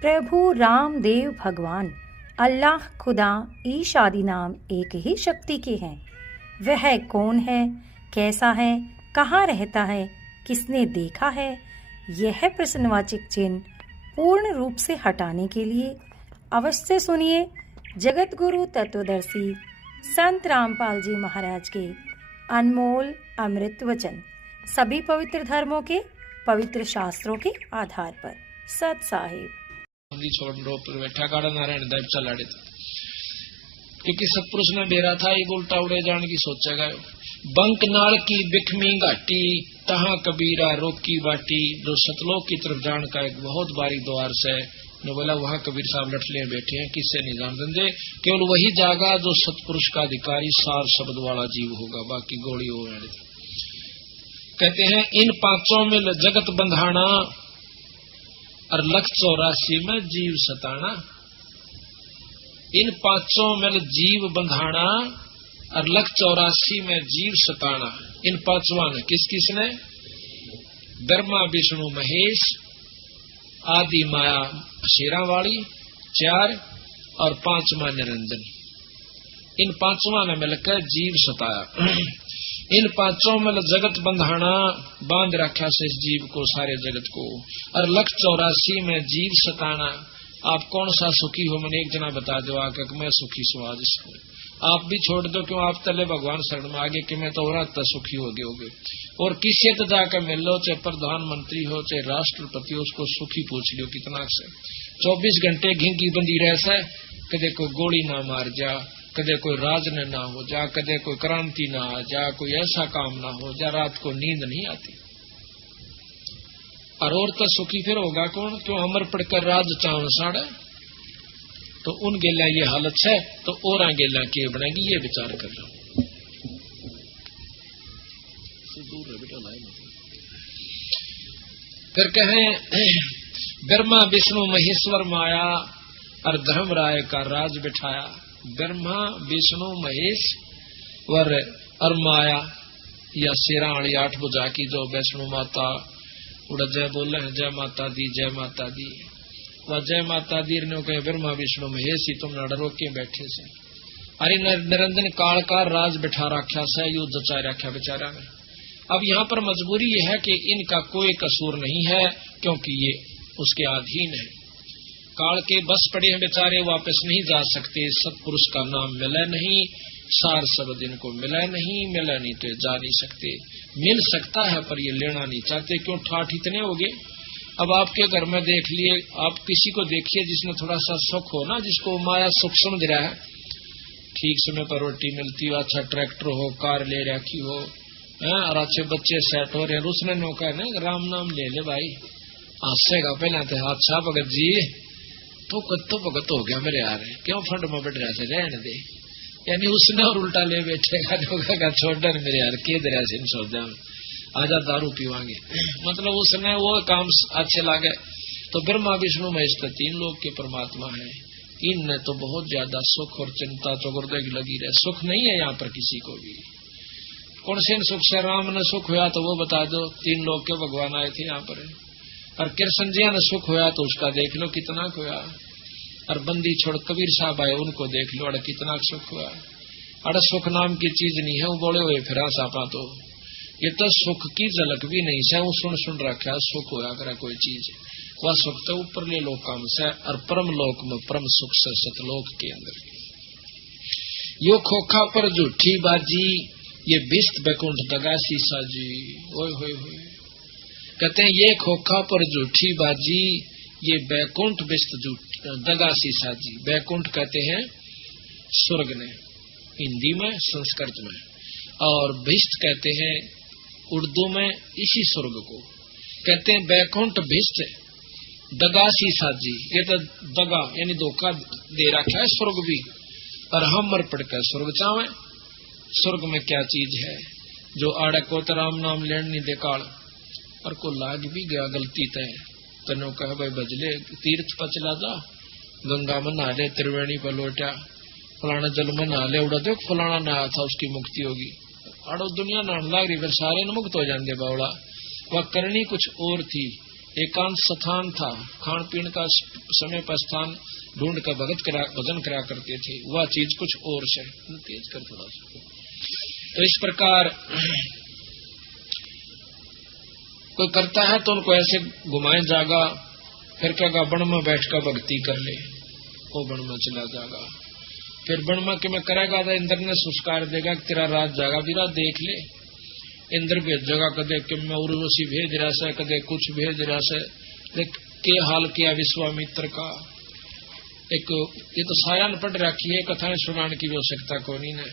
प्रभु रामदेव भगवान अल्लाह खुदा ईश आदि नाम एक ही शक्ति के हैं। वह कौन है, कैसा है, कहाँ रहता है, किसने देखा है, यह प्रश्नवाचक चिन्ह पूर्ण रूप से हटाने के लिए अवश्य सुनिए जगत गुरु तत्वदर्शी संत रामपाल जी महाराज के अनमोल अमृत वचन, सभी पवित्र धर्मों के पवित्र शास्त्रों के आधार पर। सत साहिब छोड़ पर बैठा गाड़ा नारायण देव चलाड़े क्योंकि सतपुरुष ने बेरा था ये उल्टा उड़े जान की सोचा गयो। बंक नाल की बिखमी घाटी तहा कबीरा रोकी बाटी, जो सतलोक की तरफ जान का एक बहुत बारी द्वार से ने बोला वहाँ कबीर साहब लठले बैठे हैं, किससे नहीं जान देंगे, केवल वही जागा जो सतपुरुष का अधिकारी सार शब्द वाला जीव होगा, बाकी गोली हो रही। कहते हैं इन पांचों में जगत बंधाना और लख 84 में जीव सताना। इन पांचों में जीव बंधाना और लख 84 में जीव सताना। इन पांचवा ने किस किसने? ब्रह्मा विष्णु महेश आदि माया शेरा वाली 4 और 5वां निरंजन। इन पांचवा ने मिलकर जीव सताया। इन पांचों में जगत बंधाना बांध रखा से इस जीव को, सारे जगत को, और लख 84 में जीव सताना। आप कौन सा सुखी हो, मैंने एक जना बता दो आकर मैं सुखी सुहाज इसको आप भी छोड़ दो, क्यों आप तले भगवान शरण में आगे कि मैं तो और सुखी हो गए। और किसी तो जाकर मिल लो, चाहे प्रधानमंत्री हो चाहे राष्ट्रपति हो, उसको सुखी पूछ लो कितना से 24 घंटे घिंगी बंदी रह से, कदे कोई गोली ना मार जा, कदे कोई राज ना हो जा, कदे कोई क्रांति ना आ जा, कोई ऐसा काम ना हो जा, रात को नींद नहीं आती। और तो सुखी फिर होगा कौन? क्यों अमर पढ़कर राज चावन साड़ा, तो उन गेला ये हालत है तो और गेला के बनेगी, ये विचार कर लो। फिर कहें ब्रह्मा विष्णु महेश्वर माया और धर्म राय का राज बिठाया। ब्रह्मा विष्णु महेश और माया या शेराणी 8 बुझा की जो वैष्णो माता उड़ा जय बोले हैं, जय माता दी जय माता दी। वह जय माता दी ने कहे ब्रह्मा विष्णु महेश ही तुम नडरो के बैठे से। अरे निरंजन काल का राज बिठा रखा से, युद्ध जचा रखा बेचारा ने। अब यहाँ पर मजबूरी यह है कि इनका कोई कसूर नहीं है, क्योंकि ये उसके अधीन है। काल के बस पड़े हैं बेचारे, वापस नहीं जा सकते। सतपुरुष का नाम मिला नहीं, सार शब्द इनको मिला नहीं तो जा नहीं सकते। मिल सकता है पर ये लेना नहीं चाहते, क्यों? ठाठ इतने हो गए। अब आपके घर में देख लिए, आप किसी को देखिए जिसने थोड़ा सा सुख हो ना, जिसको माया सुख समझ रहा है, ठीक समय पर रोटी मिलती हो, अच्छा ट्रैक्टर हो, कार ले रखी हो, और अच्छे बच्चे सेट हो रहे हैं, उसने नौका है ना राम नाम ले ले भाई, हंसेगा पहले थे अच्छा भगत जी तो भगत हो गया मेरे यार, क्यों फंड में बैठ रहा थे, रहने दे। यानी उसने और उल्टा ले बैठेगा, छोड़ डर मेरे यार के दरिया से सोचा आजा दारू पीवांगे। मतलब उसने वो काम अच्छे लागे। तो ब्रह्मा विष्णु महेश 3 लोग के परमात्मा है। इनने तो बहुत ज्यादा सुख और चिंता चौगुर्दे की लगी रहे। सुख नहीं है यहाँ पर किसी को भी। कौन से सुख से राम ने सुख हुआ तो वो बता दो, 3 लोग के भगवान आए थे यहाँ पर। और कृष्ण जी ने सुख हुआ तो उसका देख लो कितना हुआ। और बंदी छोड़ कबीर साहब आए, उनको देख लो, अरे कितना सुख हुआ। अरे सुख नाम की चीज नहीं है, वो बोले हुए फिर सापा तो ये तो सुख की झलक भी नहीं है। वो सुन रखा सुख होया करे कोई चीज, वह सुख तो ऊपर ले लोक काम से, और परम लोक में परम सुख से सतलोक के अंदर। यो खोखा पर झूठी बाजी, ये बिस्त बैकुंठ दगासी साजी। ओए होए होए, कहते हैं ये खोखा पर झूठी बाजी, ये बैकुंठ बिस्त दगासी साजी। बैकुंठ कहते हैं स्वर्ग ने हिंदी में, संस्कृत में, और भिष्ट कहते हैं उर्दू में इसी स्वर्ग को कहते हैं बैकुंठ भिष्ट दगासी साजी। ये तो दगा यानी धोखा दे रखा है स्वर्ग भी, और हम मर पड़कर स्वर्ग चावे। स्वर्ग में क्या चीज है जो आड़े को तो राम नाम लेन नहीं दे काल, और को लाग भी गया गलती तय तेनो कह भाई बजले तीर्थ पचला जा, गंगा में नहा ले, त्रिवेणी पर लौटा, फलाना जल में नहा ले, उड़ा देख फलाना नहा था उसकी मुक्ति होगी। अड़ो दुनिया नहाने लाग रही, फिर सारे न मुक्त हो जाएंगे बावड़ा। वह करनी कुछ और थी, एकांत स्थान था, खान पीन का समय पर स्थान ढूंढ कर भजन करा करते थे। वह चीज कुछ और से तेज कर थोड़ा सा। तो इस प्रकार कोई करता है तो उनको ऐसे घुमाए जागा, फिर क्या वन में बैठ कर भक्ति कर ले, वो वन में चला जागा। फिर वन में कि मैं करेगा तो इंद्र ने सुस्कार देगा कि तेरा राज जागा भी देख ले। इंद्र भेजेगा, कदे कि मैं उर्वशी भेज रहा से, कदे कुछ भेज रहा से। देख के हाल किया विश्वामित्र का। एक ये तो सायान पढ़ रखी है, कथाएं सुनाने की आवश्यकता कोनी ने।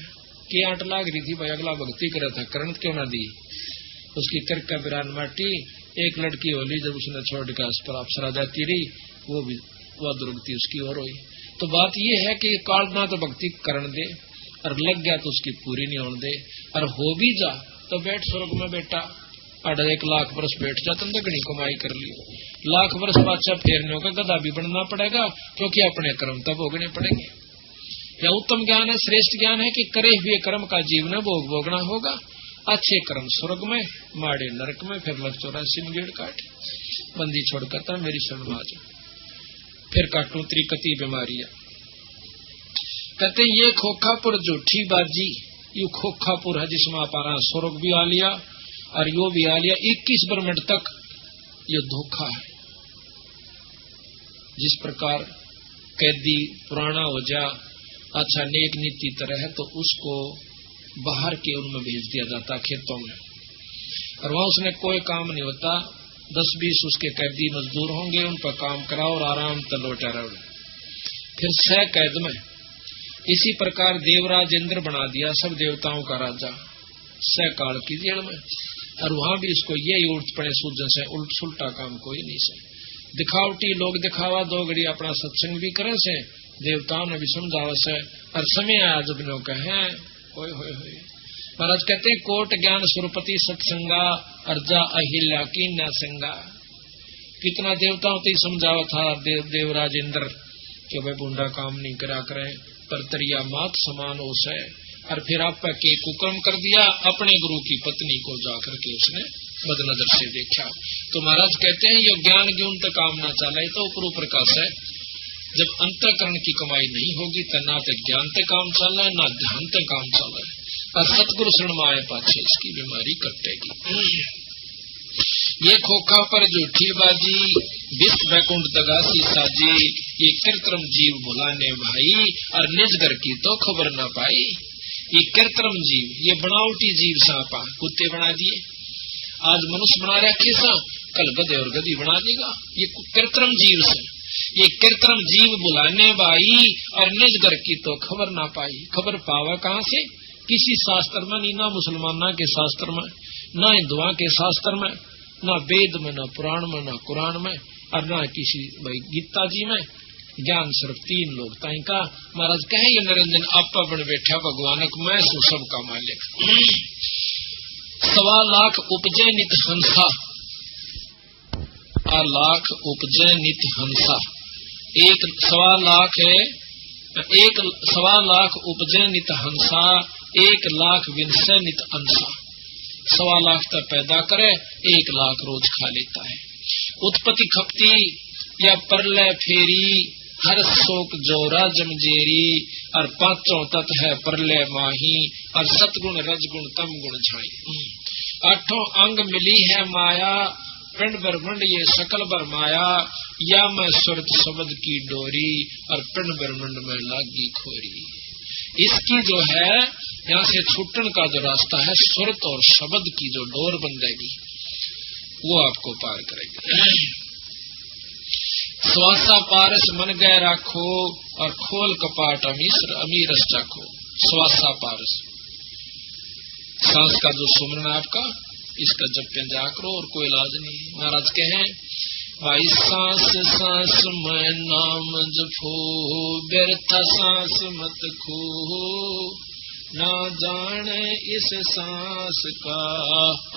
के आट लाग रही थी भाई, अगला भक्ति करा था, करण क्यों ना दी। उसकी तिरक का बिरान माटी, एक लड़की होली जब उसने छोड़ कर उस पर अप्सरा जाती रही, वो भी वह दुर्गति उसकी और हुई। तो बात ये है कि काल ना तो भक्ति करण दे, और लग गया तो उसकी पूरी नहीं होने दे, और हो भी जा तो बैठ स्वर्ग में बेटा, 1 लाख वर्ष बैठ जा, तुम दगनी कमाई कर ली। लाख वर्ष बादशाह फेरने का गधा भी बनना पड़ेगा, क्योंकि अपने कर्म तब भोगने पड़ेंगे। या उत्तम ज्ञान है, श्रेष्ठ ज्ञान है कि करे हुए कर्म का जीवन भोगना होगा। अच्छे कर्म स्वर्ग में, माड़े नरक में, फिर लग 84 में गेड़ काट बंदी छोड़ करता मेरी शरण आज, फिर काटू त्रिकति बीमारियां। कहते ये खोखापुर झूठी बाजी, यू खोखापुर है जिसमें आप आ रहा स्वर्ग भी आ लिया और यो भी आ लिया। 21 ब्रह्मंड तक ये धोखा है। जिस प्रकार कैदी पुराना हो जा, अच्छा नेक नीति तरह है, तो उसको बाहर के उनमें भेज दिया जाता खेतों में, और वहां उसने कोई काम नहीं होता। 10-20 उसके कैदी मजदूर होंगे, उन पर काम कराओ और आराम तलोटा रहो। फिर 6 कैद में इसी प्रकार देवराज इंद्र बना दिया, सब देवताओं का राजा, 6 काल की जेल में। और वहां भी इसको यही उल्ट पड़े सूजन से, उल्ट सुलटा काम कोई नहीं से। दिखावटी लोग दिखावा 2 घड़ी अपना सत्संग भी करे से, देवताओं ने भी समझावा से, और समय आया जब लोग कहे होय होय होय। महाराज कहते हैं कोट ज्ञान सुरपति सत्संगा, अर्जा अहिल्या की न संगा। कितना देवताओं को समझावा था देवराज इंद्र कि भाई बूंदा काम नहीं करा करे, पर तरिया मात समान हो से। और फिर आप के कुकर्म कर दिया, अपने गुरु की पत्नी को जाकर के उसने बदनजर से देखा। तो महाराज कहते हैं ये ज्ञान ज्ञान तक काम ना चले तो ऊपर प्रकाश है। जब अंतःकरण की कमाई नहीं होगी तो ना तो ज्ञान तक काम चल रहा है, ना ध्यान तक काम चल रहा है। और सतगुरु शरण माए पाछे इसकी बीमारी कटेगी। ये खोखा पर झूठी बाजी, विश्व वैकुंठ दगासी साजी। ये कृत्रिम जीव भुलाने भाई, और निज घर की तो खबर ना पाई। ये कृत्रिम जीव, ये बनावटी जीव सांपा कुत्ते बना दिए, आज मनुष्य बना रखे सा, कल गधे और गधी बना देगा। ये कृत्रिम जीव से, ये कृत्रिम जीव बुलाने भाई, और निज घर की तो खबर ना पाई। खबर पावा कहाँ से? किसी शास्त्र में नहीं, ना मुसलमाना के शास्त्र में, ना हिंदुआ के शास्त्र में, ना वेद में, ना पुराण में, ना कुरान में, और ना किसी भाई गीता जी में। ज्ञान सिर्फ 3 लोग ताई का। महाराज कहे ये निरंजन आपा बन बैठा भगवान मैं सु सबका मालिक। 1.25 लाख उपजे नित हंसा, 1 लाख उपजे नित हंसा। 1.25 लाख है, 1.25 लाख उपजे नित हंसा, 1 लाख विंसे नित अंसा। 1.25 लाख तक पैदा करे, 1 लाख रोज खा लेता है। उत्पत्ति खपती या परलय फेरी, हर शोक जोरा जमजेरी। और 5 तत्व है परलय माही, और सतगुण रजगुण तम गुण झाई। 8 अंग मिली है माया, पिंड ब्रह्मंड ये सकल बर माया। या मैं सुरत शब्द की डोरी, और पिंड ब्रह्मंड में लागी खोरी। इसकी जो है यहाँ से छूटन का जो रास्ता है, सुरत और शब्द की जो डोर बंधेगी वो आपको पार करेगी। स्वासा पारस मन गए राखो, और खोल कपाट अमीरस चाखो। स्वासा पारस, सांस का जो सुमरन है आपका, इसका जप जा करो और कोई इलाज नहीं। महाराज कहे भाई सांस सांस में नाम जपो, व्यर्थ सांस मत खो। ना जाने इस सांस का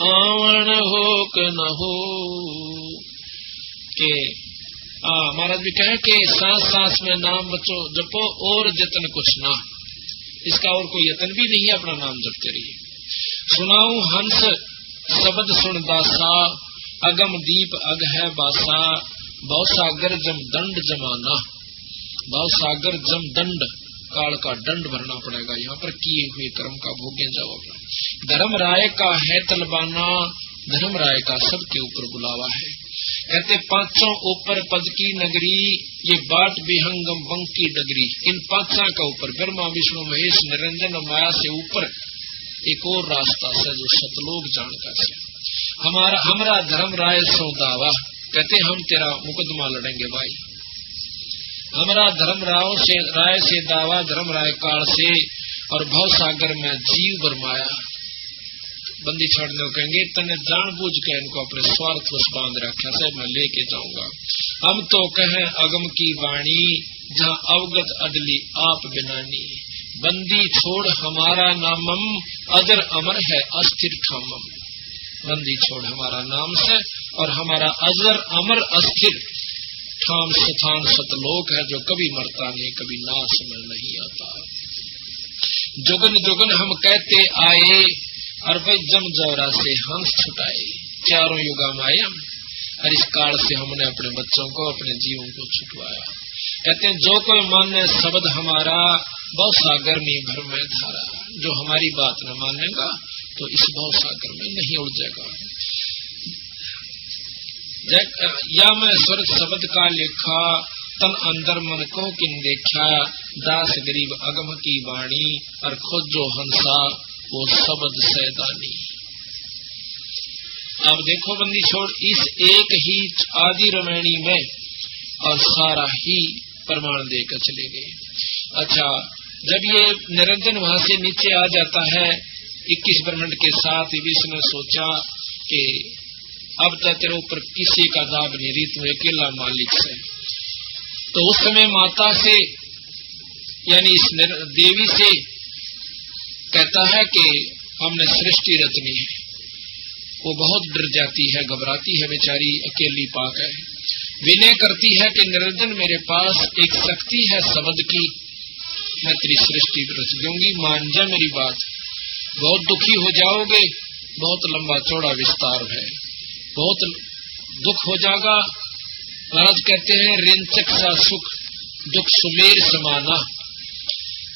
आवण हो कि न हो। के महाराज भी कहे कि सांस सांस में नाम बचो जपो, और जतन कुछ ना। इसका और कोई यतन भी नहीं है, अपना नाम जपते रहिए। सुनाऊं हंस शब्द सुन दासा, अगम दीप अग है बासा, भव सागर जम दंड जमाना। भव सागर जम दंड, काल का दंड भरना पड़ेगा, यहाँ पर किए हुए कर्म का भोगे जाओ अपना। धर्म राय का है तलबाना, धर्म राय का सबके ऊपर बुलावा है। कहते पांचों ऊपर पद की नगरी, ये बाट विहंगम बंकी डगरी। इन पांचों का ऊपर ब्रह्मा विष्णु महेश निरंजन और माया से ऊपर एक और रास्ता है जो सतलोक जानकर से। हमारा धर्म राय सो दावा, कहते हम तेरा मुकदमा लड़ेंगे भाई। हमारा धर्म राय से दावा, धर्म राय काल से, और भव सागर में जीव बरमाया। बंदी छोड़ने को कहेंगे तने जानबूझ के इनको अपने स्वार्थ वश बांध रखा से मैं लेके जाऊंगा। हम तो कहें अगम की वाणी, जहाँ अवगत अदली आप बिनानी। बंदी छोड़ हमारा नामम, अजर अमर है अस्थिर ठामम। बंदी छोड़ हमारा नाम से, और हमारा अजर अमर अस्थिर ठाम स्थान सतलोक है, जो कभी मरता नहीं, कभी नाश में नहीं आता। जुगन जुगन हम कहते आए, और भाई जम जौरा से हंस छुटाए। चारों युगा में आए हम, और इस काल से हमने अपने बच्चों को, अपने जीवों को छुटवाया। कहते हैं जो कोई माने शब्द हमारा, भव सागर में भर में धारा। जो हमारी बात न मानेगा तो इस भव सागर में नहीं उलझेगा। या मैं स्वर्ग शब्द का लेखा, तन अंदर मन को किन देखा। दास गरीब अगम की वाणी, और खुद जो हंसा वो शब्द सैदानी। अब देखो बंदी छोड़, इस एक ही आदि रमैणी में और सारा ही प्रमाण देकर चले गए। अच्छा, जब ये निरंजन वहां से नीचे आ जाता है 21 ब्रह्मांड के साथ, विष्णु ने सोचा कि अब तक तेरे ऊपर किसी का दाग नहीं रही, तू अकेला मालिक से। तो उस समय माता से यानी इस देवी से कहता है कि हमने सृष्टि रचनी है। वो बहुत डर जाती है, घबराती है बेचारी, अकेली पाक है। विनय करती है कि निरंजन मेरे पास एक शक्ति है शब्द की, मैं तेरी सृष्टि रच दूंगी, मान जा मेरी बात। बहुत दुखी हो जाओगे, बहुत लंबा चौड़ा विस्तार है, बहुत दुख हो जाएगा। महाराज कहते हैं रेंचक सा सुख, दुख सुमेर समाना।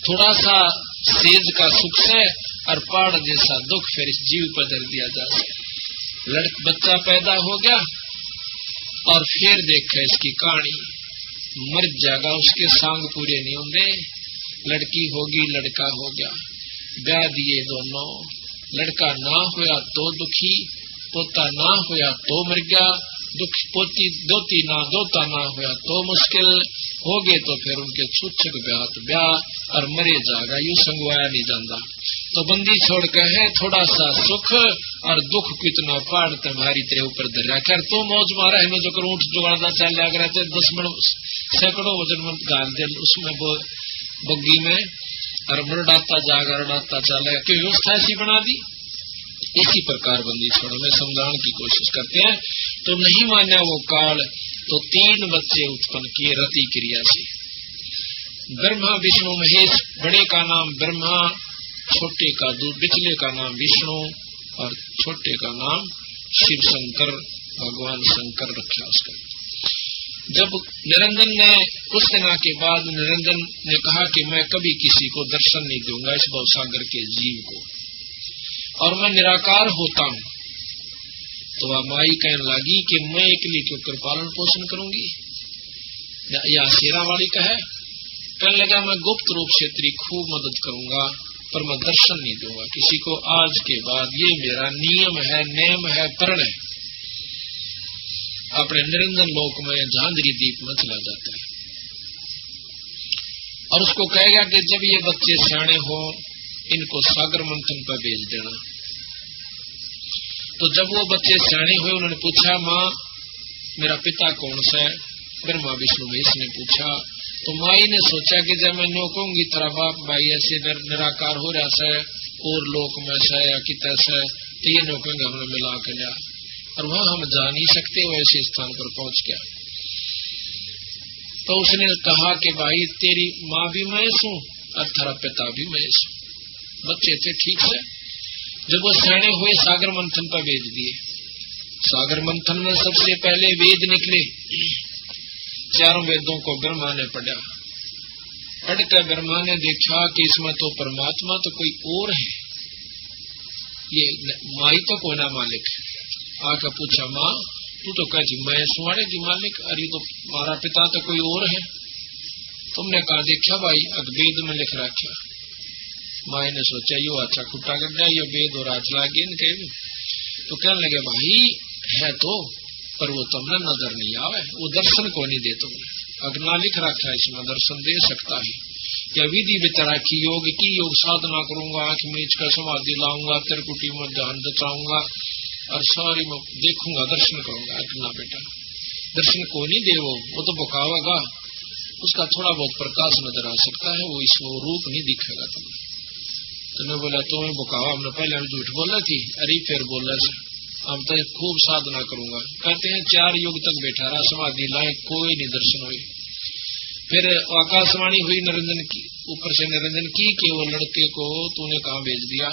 थोड़ा सा सेज का सुख से और पहाड़ जैसा दुख फिर इस जीव पर धर दिया जा सके। बच्चा पैदा हो गया और फिर देखा इसकी कहानी, मर जाएगा, उसके सांग पूरे नहीं होंगे। लड़की होगी, लड़का हो गया, ब्याह दिए दोनों। लड़का ना होया तो दुखी, पोता ना होया तो मर गया। दुख पोती दोता ना होया तो मुश्किल हो गए, तो फिर उनके छुच्छक ब्याह और मरे जाएगा, यूं संगवाया नहीं जाता। तो बंदी छोड़ के है थोड़ा सा सुख और दुख कितना पहाड़ तुम्हारी तेरे ऊपर धरा कर तो मौज मारा है। जो कर ऊँट जुगाड़ा चल लग रहे थे 10 मन सैकड़ों वजन में गाल दे उसमें बग्गी में, और मरडाता जागा रडाता चला कि व्यवस्था ऐसी बना दी। इसी प्रकार बंदी छोड़ में समझाने की कोशिश करते हैं। तो नहीं माना वो काल, तो 3 बच्चे उत्पन्न किए रति क्रिया से। ब्रह्मा विष्णु महेश, बड़े का नाम ब्रह्मा, छोटे का बिचले का नाम विष्णु और छोटे का नाम शिव शंकर, भगवान शंकर रखा उसका। जब निरंजन ने कुछ दिनों के बाद निरंजन ने कहा कि मैं कभी किसी को दर्शन नहीं दूंगा इस भवसागर के जीव को, और मैं निराकार होता हूँ, तो वह माई कहने लगी कि मैं अकेली क्यों कर पालन पोषण करूंगी, या शेरा वाली कहे। कहने लगा मैं गुप्त रूप से तेरी खूब मदद करूंगा, पर मैं दर्शन नहीं दूंगा किसी को आज के बाद। ये मेरा नियम है, नेम है, प्रण है। अपने निरंजन लोक में झांझरी दीप में चला जाता है और उसको कहेगा कि जब ये बच्चे सियाने हो इनको सागर मंथन पर भेज देना। तो जब वो बच्चे सियाने हुए उन्होंने पूछा माँ मेरा पिता कौन सा है? ब्रह्मा विष्णु महेश ने पूछा। तो माई ने सोचा कि जब मैं नो कहूंगी तेरा बाप भाई ऐसे निराकार हो रहा है और लोक में से या कितना से, तो ये नो कहेंगे हमने मिला के लिया, और वहां हम जा नहीं सकते, वैसे स्थान पर पहुंच गया। तो उसने कहा कि भाई तेरी माँ भी महेश हूँ और तेरा पिता भी महेश हूँ। बच्चे थे ठीक से। जब वो सियाने हुए सागर मंथन पर भेज दिए, सागर मंथन में सबसे पहले वेद निकले। चारों वेदों को ब्रह्मा ने पढ़ा। पढ़कर ब्रह्मा ने देखा कि इसमें तो परमात्मा तो कोई और है, ये माई तो कोई ना मालिक है। आकर पूछा, माँ तू तो कहती मैं सुहाड़े की मालिक, अरे तो मारा पिता तो कोई और है। तुमने कहा देखा भाई वेद में लिख रखा। माई ने सोचा यो अच्छा खुट्टा कर जाए, ये वेद और आज लागे इनके। तो कहने लगे भाई है तो, पर वो तुमने नजर नहीं आवे, वो दर्शन को नहीं दे तुमने। अगना लिख रखा है इसमें दर्शन दे सकता है। या विधि विचारा की योग साधना करूंगा, आंख मीच कर समाधि लाऊंगा, त्रिकुटी में ध्यान बचाऊंगा और सारी में देखूंगा, दर्शन करूंगा। अगना बेटा दर्शन को नहीं दे, वो तो बकावेगा, उसका थोड़ा बहुत प्रकाश नजर आ सकता है, वो इसमें रूप नहीं दिखेगा तुम्हें। तुमने बोला तुम्हें बुकावा, हमने पहले झूठ बोला थी, अरे फिर बोला से हम तो खूब साधना करूंगा। कहते हैं 4 युग तक बैठा रहा समाधि लाए, कोई नहीं दर्शन हुई। फिर आकाशवाणी हुई निरंजन की, ऊपर से निरंजन की कि वो लड़के को तूने कहाँ भेज दिया,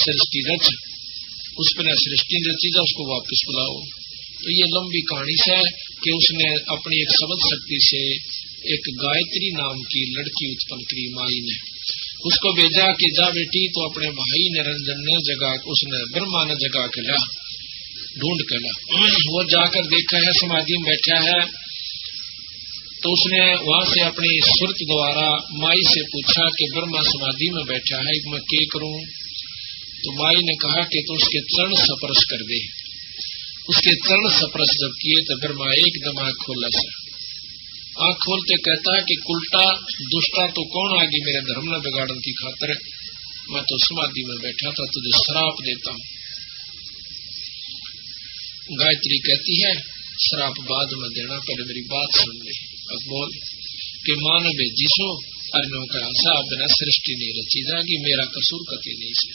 सृष्टि रच, उस पर सृष्टि रची जा, उसको वापस बुलाओ। तो ये लंबी कहानी है कि उसने अपनी एक शब्द शक्ति से एक गायत्री नाम की लड़की उत्पन्न की माई ने, उसको भेजा कि जा बेटी। तो अपने भाई निरंजन ने जगा, उसने ब्रह्मा ने जगा के ला, ढूंढ के ला। वो जाकर देखा है समाधि में बैठा है। तो उसने वहां से अपनी सुरत द्वारा माई से पूछा कि ब्रह्मा समाधि में बैठा है, मैं क्या करूं। तो माई ने कहा कि तू उसके चरण स्पर्श कर दे। उसके चरण स्पर्श जब किए तो ब्रह्मा एकदम आंख खोला से, आंख खोलते कहता है कि उल्टा दुष्टा तो कौन आगे मेरे धर्म न बिगाड़ने की खातिर, मैं तो समाधि में बैठा था, तुझे श्राप देता हूं। गायत्री कहती है श्राप बाद में देना, पहले मेरी बात सुन ले। अब बोल कि मां ने भेजी सो अर्नो का साहब बिना सृष्टि नहीं रची जाएगी, मेरा कसूर कति नहीं से।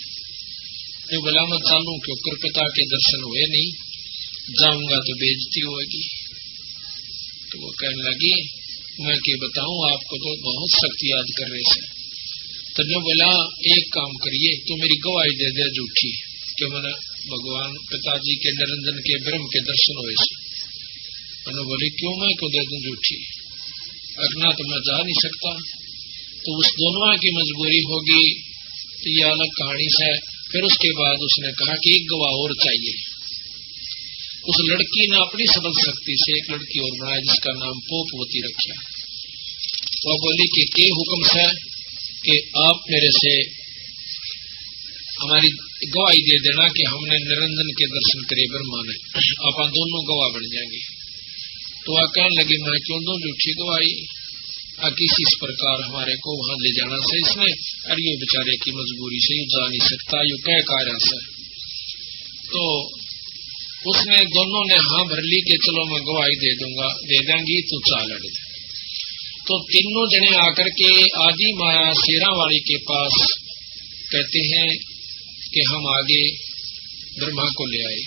बोला मैं चालू क्यों, कृपता के दर्शन हुए नहीं, जाऊंगा तो बेइज्जती होगी। तो वो कहने लगी मैं क्या बताऊं आपको, तो बहुत शक्ति याद कर रहे थे। तो ने बोला एक काम करिए, तो मेरी गवाही दे दे झूठी कि मैंने भगवान पिताजी के निरंजन के ब्रह्म के दर्शन हुए से। मैंने बोली क्यों, मैं क्यों दे दूं झूठी, अगना तो मैं जा नहीं सकता। तो उस दोनों की मजबूरी होगी, तो ये अलग कहानी है। फिर उसके बाद उसने कहा कि एक गवाह और चाहिए। उस लड़की ने अपनी सबल शक्ति से एक लड़की और बनाया जिसका नाम पोपवती रखा। वह बोली कि के हुक्म से कि आप मेरे से हमारी गवाही दे देना कि हमने निरंजन के दर्शन करे ब्रह्मा ने, आप दोनों गवाह बन जाएंगे। तो वह कहने लगी मैं क्यों दूं झूठी गवाही, किसी इस प्रकार हमारे को वहां ले जाना से इसने, अरे ये बेचारे की मजबूरी से यू जा नहीं सकता, यू कह कार्य से। तो उसने दोनों ने हाँ भर ली कि चलो मैं गवाही दे दूंगा, दे देंगी तो चाल अड़। तो तीनों जने आकर के आदि माया शेरावाड़ी के पास कहते हैं कि हम आगे ब्रह्मा को ले आए।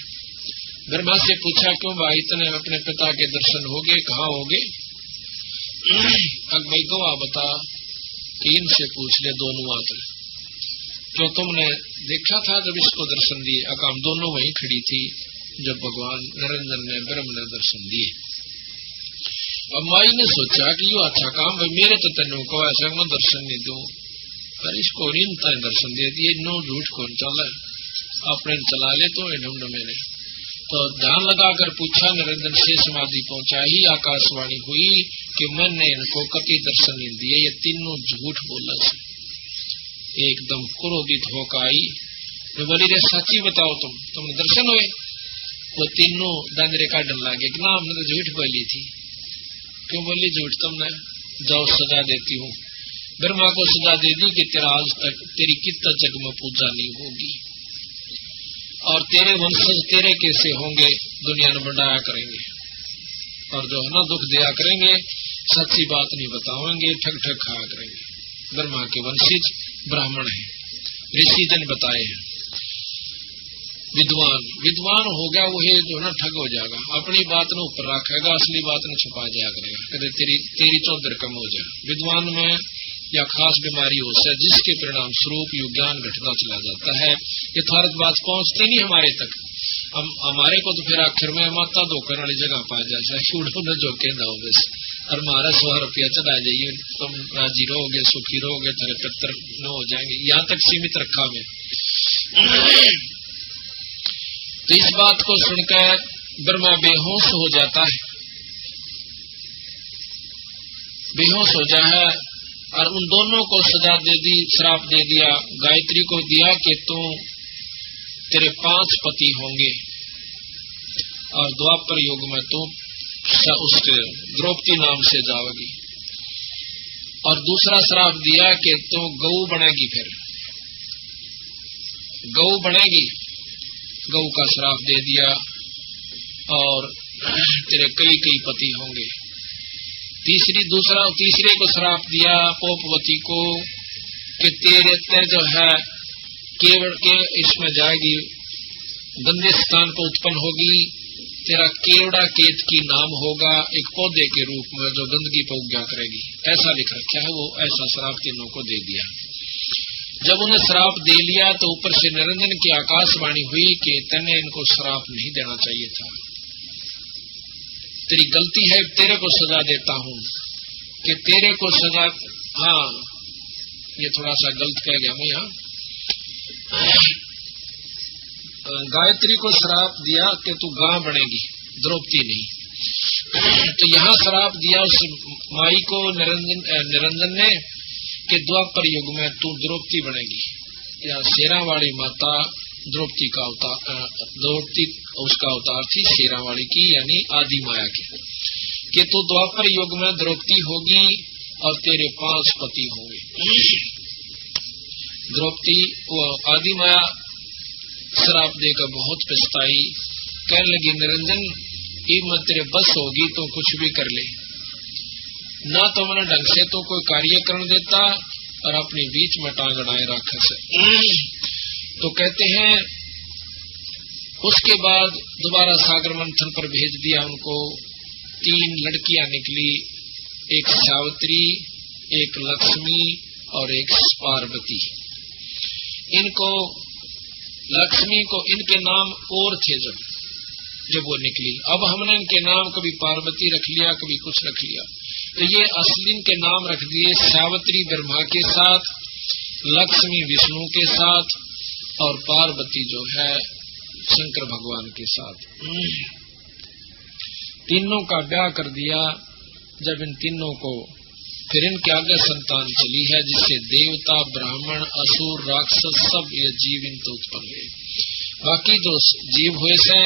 ब्रह्मा से पूछा क्यों भाई तने अपने पिता के दर्शन हो गए, कहाँ हो गए। अब भाई गवाह बता कि इनसे पूछ ले दोनों आते क्यों तुमने देखा था जब इसको दर्शन दिए। अकाम दोनों वहीं खड़ी थी जब भगवान निरंजन ने ब्रह्म ने दर्शन दिए। अब माई ने सोचा कि यो अच्छा काम भाई मेरे तो तेनों को ऐसा मैं दर्शन नहीं दूं, पर इसको नहीं दर्शन दे दिए, नो झूठ कौन चला अपने चला ले तो ढूंढ मैंने। तो ध्यान लगाकर पूछा निरंजन से समाधि पहुंचा ही आकाशवाणी हुई कि मैंने इनको कति दर्शन नहीं दिए, ये तीनों झूठ बोला। एकदम क्रोधित होकर आई, बोली रे सच्ची बताओ तुमने दर्शन हुए। वो तीनों डंगरे काटने लगे कि ना हमने तो झूठ बोली थी। क्यों बोली झूठ तुमने, जाओ सजा देती हूँ। ब्रह्मा को सजा दे दी कि तेरा आज तक तेरी कितना जग में पूजा नहीं होगी और तेरे वंशज तेरे कैसे होंगे दुनिया में बढ़ाया करेंगे और जो है ना दुख दिया करेंगे, सच्ची बात नहीं बताओगे, ठग ठग खाया करेंगे। ब्रह्मा के वंशज ब्राह्मण है, ऋषि जन बताए हैं। विद्वान हो गया वो है जो ना ठग हो जाएगा, अपनी बात न ऊपर रखेगा, असली बात न छुपा जाया करेगा, कदे तेरी चौधर कम हो जाए। विद्वान में या खास बीमारी हो सकती जिसके परिणाम स्वरूप यु ज्ञान घटता चला जाता है, यथार्थ बात पहुंचती नहीं हमारे तक। हम हमारे को तो फिर आखिर में माता धोकर वाली जगह पा जाए छूड़ो न जो के दो बस और हमारा 100 रुपया चढ़ा जाइए, तुम राजी रहोगे, सुखी रहोगे, तेरे पितर न हो जाएंगे, यहाँ तक सीमित रखा मैं। तो इस बात को सुनकर ब्रह्मा बेहोश हो जाता है, बेहोश हो जाए और उन दोनों को सजा दे दी, श्राप दे दिया। गायत्री को दिया कि तू तेरे 5 पति होंगे और द्वापर युग में तू उस द्रौपदी नाम से जाओगी। और दूसरा श्राप दिया कि तू गऊ बनेगी, फिर गऊ बनेगी, गऊ का श्राप दे दिया और तेरे कई कई पति होंगे। तीसरे को श्राप दिया पोपवती को कि तेरे जो है केवल के इसमें जाएगी, गंदे स्थान को उत्पन्न होगी, तेरा केवड़ा केत की नाम होगा, एक पौधे के रूप में जो गंदगी पर उज्ञा करेगी, ऐसा लिख रखा है। वो ऐसा श्राप तीनों को दे दिया। जब उन्हें श्राप दे लिया तो ऊपर से निरंजन की आकाशवाणी हुई कि तने इनको श्राप नहीं देना चाहिए था, तेरी गलती है, तेरे को सजा देता हूं कि तेरे को सजा। हाँ, ये थोड़ा सा गलत कह गया मैं यहाँ। गायत्री को श्राप दिया कि तू गां बनेगी, द्रौपदी नहीं। तो यहाँ श्राप दिया उस माई को निरंजन ने कि द्वापर युग में तू द्रौपदी बनेगी, या शेरा वाली माता द्रौपदी का अवतार, द्रौपदी उसका अवतार थी शेरा वाली की, यानी आदि माया की, कि तू द्वापर युग में द्रौपदी होगी और तेरे 5 पति होंगे। द्रौपदी आदि माया श्राप देकर बहुत पछताई, कहने लगी निरंजन ये मैं तेरे बस होगी तो कुछ भी कर ले, ना तो मैंने ढंग से तो कोई कार्य करने देता और अपने बीच में टांग अड़ाए रखा से। तो कहते हैं उसके बाद दोबारा सागर मंथन पर भेज दिया उनको। 3 लड़कियां निकली, एक सावित्री, एक लक्ष्मी और एक पार्वती। इनको लक्ष्मी को इनके नाम और थे जब वो निकली। अब हमने इनके नाम कभी पार्वती रख लिया, कभी कुछ रख लिया, तो ये असली इनके नाम रख दिए सावित्री ब्रह्मा के साथ, लक्ष्मी विष्णु के साथ और पार्वती जो है शंकर भगवान के साथ। तीनों का ब्याह कर दिया। जब इन तीनों को फिर इनके आगे संतान चली है, जिससे देवता, ब्राह्मण, असुर, राक्षस सब ये जीव इनसे उत्पन्न हुए। बाकी जो जीव हुए से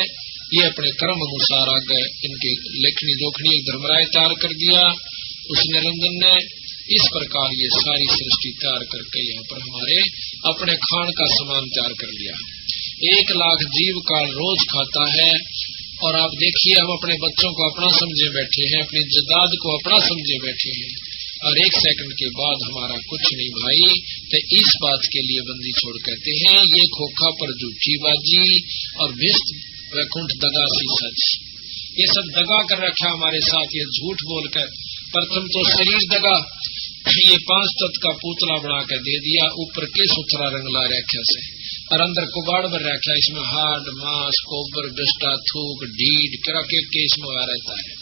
ये अपने कर्म अनुसार आगे इनके लेखनी जोखनी एक धर्मराय तैयार कर दिया उस निरंजन ने। इस प्रकार ये सारी सृष्टि तैयार करके यहाँ पर हमारे अपने खान का सामान तैयार कर लिया। 1 लाख जीव का रोज खाता है। और आप देखिए हम अपने बच्चों को अपना समझे बैठे हैं, अपनी जायदाद को अपना समझे बैठे हैं, और 1 सेकंड के बाद हमारा कुछ नहीं भाई। तो इस बात के लिए बंदी छोड़ कहते हैं ये खोखा पर झूठी बाजी और भिष्ट वैकुंठ दगा सी सच। ये सब दगा कर रखा हमारे साथ, ये झूठ बोलकर। प्रथम तो शरीर दगा, ये 5 तत्व का पुतला बना कर दे दिया, ऊपर के सुथरा रंग ला रखा से और अंदर कुबाड़ भर रखा, इसमें हाड, मांस, गोबर, बिस्टा, थूक, ढीड के इसमें आ रहता है।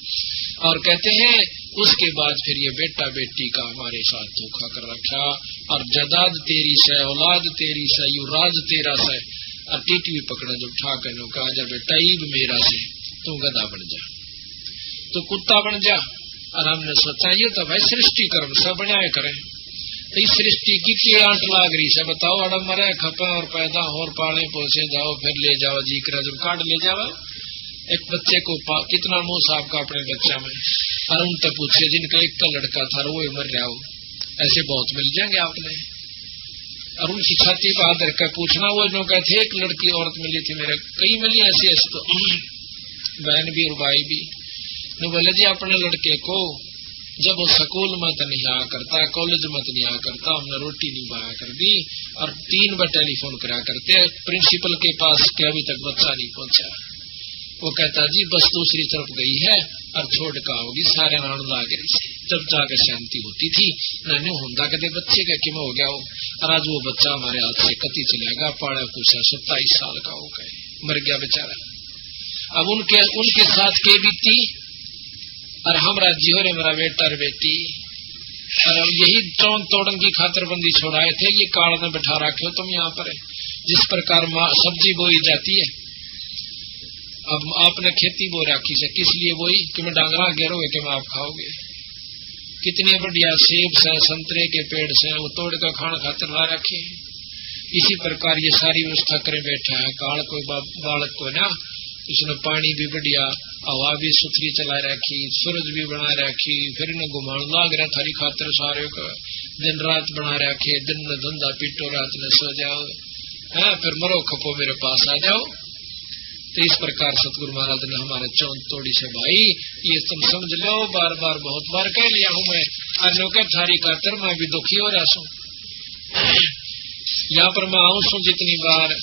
और कहते हैं उसके बाद फिर ये बेटा बेटी का हमारे साथ धोखा कर रखा, और जायदाद तेरी से, औलाद तेरी से, युवराज तेरा से, और टीटी पकड़े जो उठा कर कहा जा बेटा ईब मेरा से, तू गधा बन जा, तो कुत्ता बन जा। और हमने सोचा ये तो भाई सृष्टि कर्म सब बनाए करें, तो इस सृष्टि की आंट लाग रही है, बताओ अड़म मरे खपे और पैदा और पाले पोसे जाओ फिर ले जाओ जी कर जब काट ले जाओ। एक बच्चे को कितना मोह साहब का अपने बच्चा में, और उनसे पूछे जिनका एक का लड़का था वो मर रहा हो, ऐसे बहुत मिल जाएंगे आपने। और उनकी छाती पर हाथ रखकर पूछना, वो जो कहते एक लड़की औरत मिली थी मेरे, कई मिली ऐसी ऐसी, तो बहन भी और भाई भी। बोले जी अपने लड़के को जब वो स्कूल मत नहीं आया करता, कॉलेज मत नहीं आया करता, हमने रोटी नहीं बनाया कर दी, और 3 बार टेलीफोन करा करते प्रिंसिपल के पास कि अभी तक बच्चा नहीं पहुंचा। वो कहता जी बस दूसरी तरफ गई है और छोड़ का होगी, सारे नान लाग रही से, जब जाकर शांति होती थी। मैंने होंदा कदे बच्चे का कि हो गया हो, और आज वो बच्चा हमारे हाथ से कति चलेगा, पाड़ा पूछा 27 साल का हो गए, मर गया बेचारा। अब उनके साथ के बीती और हमरा जिहोरे मेरा बेटा और बेटी, और यही चौन तोड़न की खातरबंदी छोड़ाए थे। ये काल में बैठा रखे हो तुम यहाँ पर। जिस प्रकार सब्जी बोई जाती है, अब आपने खेती बो रखी से किस लिए बोई कि मैं डांगरा घेरोगे कि मैं आप खाओगे। कितने बढ़िया सेब से संतरे के पेड़ से वो तोड़ कर खाना खातर ला रखे। इसी प्रकार ये सारी व्यवस्था करे बैठा है। काल कोई बालक को ना, उसने पानी भी बढ़िया, हवा भी सुथरी चला रखी, सूरज भी बना रखी, फिर इन्हें घुमान लाग रहा थारी खातर सारे को, दिन रात बना रखे। दिन में धंधा पीटो, रात में सो जाओ, है फिर मरो खपो मेरे पास आ जाओ। तो इस प्रकार सतगुरु महाराज ने हमारे चौन तोड़ी से भाई ये तुम समझ लो, बार बार बहुत बार कह लिया हूँ मैं, अन्यों थारी खातर मैं भी दुखी हो रहा हूँ। यहाँ पर मैं आऊं सू जितनी बार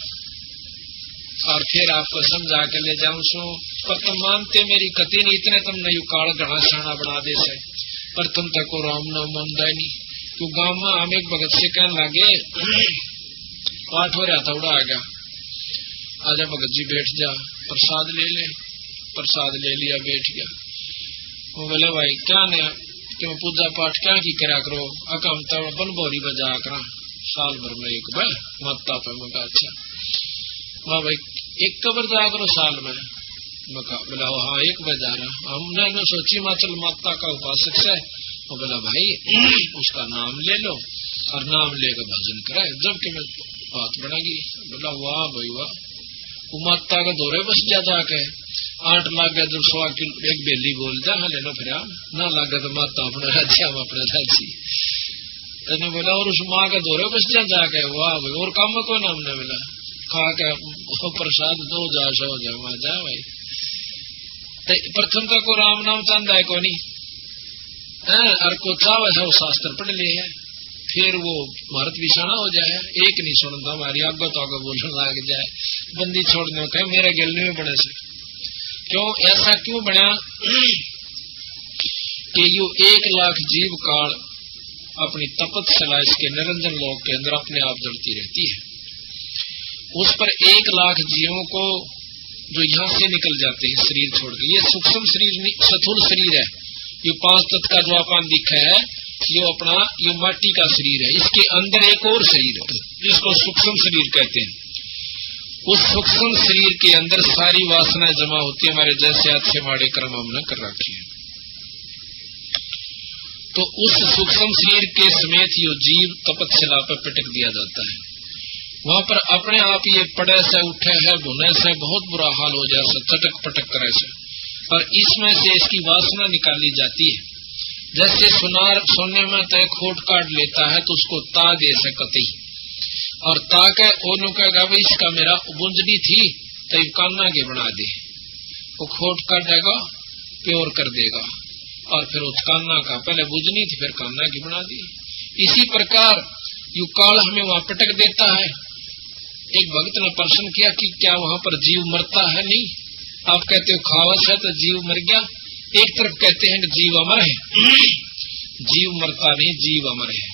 और फिर आपको समझा के ले जाऊं सू, पर तुम मानते मेरी कति नहीं। इतने तुमने यू काल घना शाना बना दे से, पर तुम तक को राम नाम मानदा नहीं। तो गांव में हम एक भगत से कहने लगे, पाठ हो रहा था, उड़ा आ गया, आजा भगत जी बैठ जा, प्रसाद ले ले। प्रसाद ले लिया, बैठ गया। वो बोले भाई क्या ने कि मैं पूजा पाठ क्या की करा करो, अकम तो बनबोरी बजा करा साल भर में एक बार माता पे। मैं अच्छा वाह भाई, एक कबर जा करो साल में। बोला हाँ एक बार जा रहा। हमने सोची माचल माता का उपासक से। वो बोला भाई उसका नाम ले लो और नाम लेकर भजन कराए, जबकि मैं बात बढ़ागी। बोला वाह भाई वाह, वो माता का दौरे बस जा जाके 8 लाख गया जब 100 किलो एक बेली बोल जा हाँ लेना फिर ना लागे तो माता अपने राज्य हम अपने राज्य। तेने बोला और उस माँ के दौरे बस जा जाके। वाह भाई, और काम में कोई नाम न मिला, खा के प्रसाद दो जा सो जा वहां जा भाई। प्रथम को राम नाम चांदा है को नहीं और को चाव है वो शास्त्र पढ़ ले है, फिर वो भारत विषाणा हो जाए। एक नहीं सुनता हमारी आगे तो आगे बोलने लग जाए, बंदी छोड़ने कहे मेरे गिलने में बने से। क्यों ऐसा क्यों बना कि यू 1 लाख जीव काल अपनी तपस्या इसके निरंजन लोक के अंदर अपने आप जलती रहती है। उस पर 1 लाख जीवों को जो यहाँ से निकल जाते हैं शरीर छोड़ के, ये सूक्ष्म शरीर स्थूल शरीर है। ये 5 तत्व का जो अपन दिखा है ये अपना ये माटी का शरीर है। इसके अंदर एक और शरीर है जिसको सूक्ष्म शरीर कहते हैं। उस सूक्ष्म शरीर के अंदर सारी वासनाएं जमा होती है, हमारे जैसे अच्छे माड़े कर्म हमने कर रखे हैं। तो उस सूक्ष्म शरीर के समेत ये जीव तपस्या पर पटक दिया जाता है। वहां पर अपने आप ये पड़े से उठे है, भुने से बहुत बुरा हाल हो जाए, चटक पटक करे से, और इसमें से इसकी वासना निकाली जाती है। जैसे सुनार सोने में तय खोट काट लेता है तो उसको ता दे सकती, और ताके ओनू कहेगा भाई इसका मेरा बुंजनी थी तो कान्ना के बना दे, वो खोट काटेगा प्योर कर देगा, और फिर उस कान्ना का पहले बुंजनी थी फिर कान्ना की बना दी। इसी प्रकार यू काल हमें वहां पटक देता है। एक भक्त ने प्रश्न किया कि क्या वहां पर जीव मरता है? नहीं, आप कहते हो खावस है तो जीव मर गया, एक तरफ कहते हैं कि जीव अमर है। जीव मरता नहीं, जीव अमर है।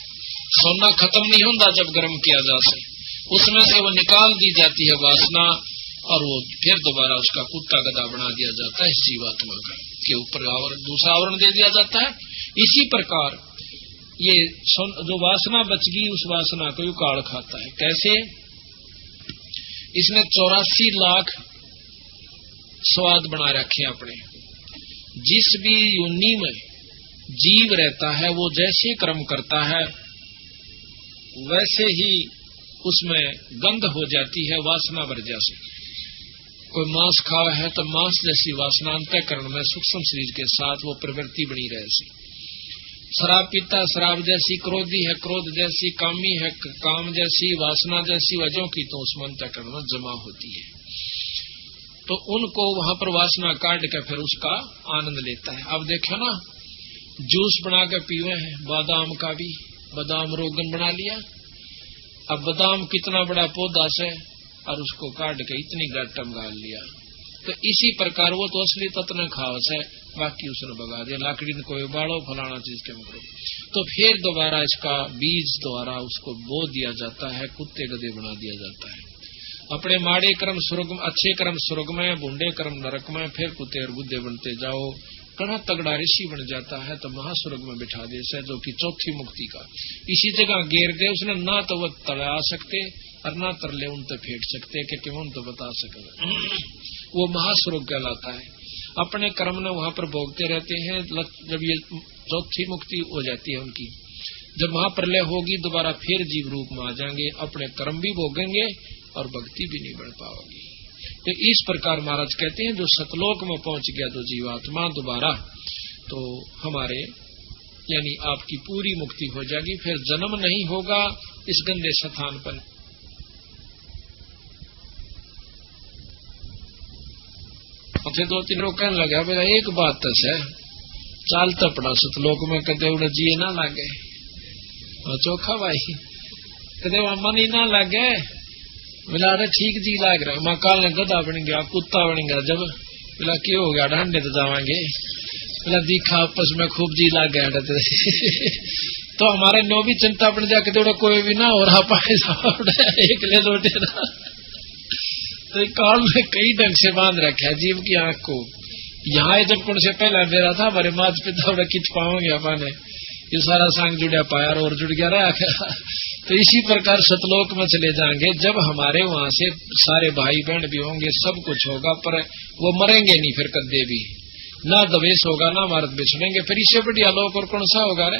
सोना खत्म नहीं होता जब गर्म किया जा सके, उसमें से वो निकाल दी जाती है वासना, और वो फिर दोबारा उसका कुत्ता गधा बना दिया जाता है जीवात्मा का, के ऊपर दूसरा आवरण दे दिया जाता है। इसी प्रकार ये जो वासना बच गई उस वासना को यू काल खाता है। कैसे? इसने 84 लाख स्वाद बना रखे अपने। जिस भी योनि में जीव रहता है वो जैसे कर्म करता है वैसे ही उसमें गंध हो जाती है वासना वर्जा से। कोई मांस खावा है तो मांस जैसी वासना अंतःकरण में सूक्ष्म शरीर के साथ वो प्रवृत्ति बनी रहे। शराब पीता शराब जैसी, क्रोधी है क्रोध जैसी, कामी है काम जैसी, वासना जैसी वजहों की तो उसमें अंतःकरण में जमा होती है। तो उनको वहां पर वासना काट के फिर उसका आनंद लेता है। अब देखो ना, जूस बना के पीवे हैं बादाम का भी, बादाम रोगन बना लिया। अब बादाम कितना बड़ा पौधा से और उसको काट के इतनी गट्टम गाल लिया। तो इसी प्रकार वो तो असली तत्व खावस है, बाकी उसने बगा दिया, लाकड़ी ने कोई बाड़ो फलाना चीज के मकरो। तो फिर दोबारा इसका बीज द्वारा उसको बो दिया जाता है, कुत्ते गधे बना दिया जाता है। अपने माड़े कर्म स्वर्ग में, अच्छे कर्म स्वर्ग में, बूढ़े कर्म नरक में, फिर कुत्ते और बुद्धे बनते जाओ। कड़ा तगड़ा ऋषि बन जाता है तो महास्वर्ग में बिठा दे से, जो कि चौथी मुक्ति का। इसी जगह घेर दे उसने, ना तो वो तला सकते और ना तरले उन तो फेंक सकते कि क्यों तो बता सके। वो महास्वर्ग कहलाता है। अपने कर्म ने वहां पर भोगते रहते हैं। जब ये चौथी मुक्ति हो जाती है उनकी, जब महाप्रलय होगी दोबारा फिर जीव रूप में आ जाएंगे, अपने कर्म भी भोगेंगे और भक्ति भी नहीं बढ़ पाओगी। तो इस प्रकार महाराज कहते हैं जो सतलोक में पहुंच गया तो जीवात्मा दोबारा, तो हमारे यानी आपकी पूरी मुक्ति हो जाएगी, फिर जन्म नहीं होगा इस गंदे स्थान पर। फिर 2-3 लोग कहने लगे मेरा एक बात तो है, चालता पड़ा सतलोक में कदे उड़े जिए ना लागे, चोखा भाई कदे वहां मन ही ना लागे। मिला ठीक जी लाग रहा, मैं काल ने गधा बन गया, कुत्ता बन गया, जब मिला क्यों हो गया ढंडे तो जावांगे, मिला दिखा आपस में खूब जी लाग गया। तो हमारे नो भी चिंता बन जाके थोड़ा कोई भी ना हो रहा पाए एक ले लौटे ना। तो काल में कई ढंग से बांध रखा है जीव की आंख को। यहाँ जब कौन से पहला मेरा था हमारे माता पिता किच पाओगे अपने, ये सारा सांग जुड़ा पाया और जुड़ गया रहा। तो इसी प्रकार सतलोक में चले जाएंगे, जब हमारे वहां से सारे भाई बहन भी होंगे, सब कुछ होगा, पर वो मरेंगे नहीं फिर कदे भी, ना द्वेष होगा ना मारत बिछड़ेंगे। फिर इससे बढ़िया लोक और कौन सा होगा रे।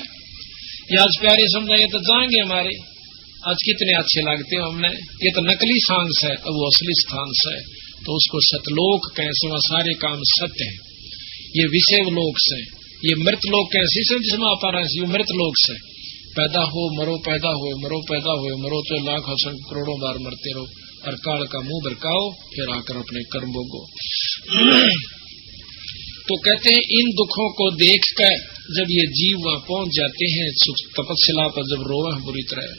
ये आज प्यारे समझाइए तो जाएंगे हमारे, आज कितने अच्छे लगते हो हमने। ये तो नकली सांस है, अब वो असली स्थान है, तो उसको सतलोक कैसे, वहां सारे काम सत्य है। ये विषय लोक से, ये मृत लोक कैसे से जिसमें आप आ रहे हैं, मृत लोक से पैदा हो मरो, पैदा हो मरो, पैदा हो मरो, तो लाख असंख्य करोड़ों बार मरते रहो और काल का मुंह भरकाओ, फिर आकर अपने कर्म भोगो। तो कहते हैं इन दुखों को देखकर जब ये जीव वहां पहुंच जाते हैं, तपस्या पर जब रोवे बुरी तरह,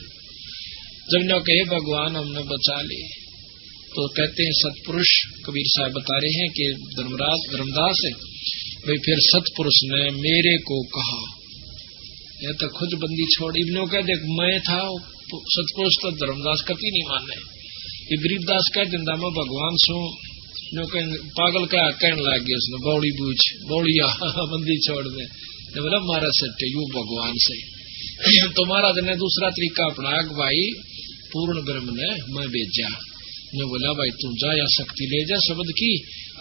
जब न कहे भगवान हमने बचा ले, तो कहते हैं सतपुरुष कबीर साहब बता रहे हैं कि धर्मदास भाई फिर सतपुरुष ने मेरे को कहा, यह तो खुद बंदी छोड़। इब्नो कह देख मैं था सतपुरुष, तो धर्मदास कभी नहीं माने। ये गरीबदास कह दिंदा मैं भगवान सू, पागल का कहने लग गया उसने, बौड़ी बूझ बौड़िया बंदी छोड़ दे, बोला मारा सट्टे यू भगवान से। तो महाराज ने दूसरा तरीका अपनाया, भाई पूर्ण ब्रह्म ने मैं भेजा, ने बोला भाई तू जा या शक्ति ले जा शब्द की,